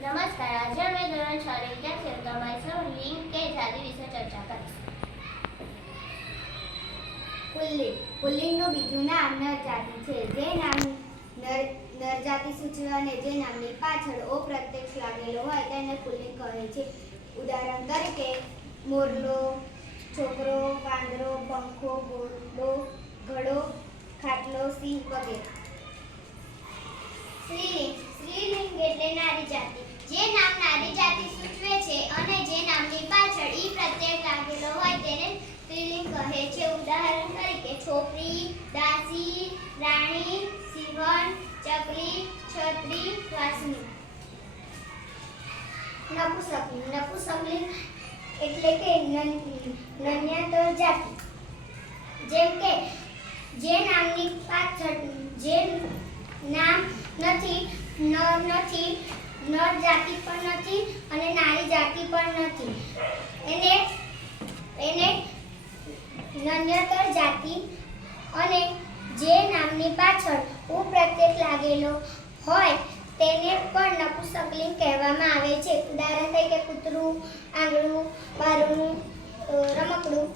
નમસ્કાર, આજે અમે ધોરણ છ ની વિદ્યાર્થીઓ તમારી સૌ લિંગ કે જાતિ વિશે ચર્ચા કરીશું. પુલ્લિંગ. પુલ્લિંગનું બીજું નામ નર જાતિ છે. જે નામ નર નર જાતિ સૂચવે અને જે નામની પાછળ ઓ પ્રત્યક્ષ લાગેલો હોય તેને પુલ્લિંગ કહે છે. ઉદાહરણ તરીકે, મોરલો, છોકરો, વાંદરો, પંખો ગોડો ઘડો, ખાટલો, સિંહ વગેરે. સ્ત્રીલિંગ એટલે નારી જાતિ જે નામ નારી જાતિ સૂચવે છે અને જે નામની પાછળ ઈ પ્રત્યય લાગેલો હોય તેને સ્ત્રીલિંગ કહે છે ઉદાહરણ તરીકે છોકરી, દાસી, રાણી, સિંહણ, ચકલી, છત્રી, વાસની. નપુસકલિંગ. નપુસકલિંગ એટલે કે નન- નન્યાતર જાતિ. જેમ કે જે નામની પાછળ, જે નામ નથી નર નથી નર જાતિ પણ નથી અને નારી જાતિ પણ નથી. નન્યતર જાતિ અને જે નામની પાછળ ઉપપ્રત્યય લાગેલો હોય તેને પણ નપુસકલિંગ કહેવામાં આવે છે. ઉદાહરણ તરીકે કૂતરું, આંગળું બારણું રમકડું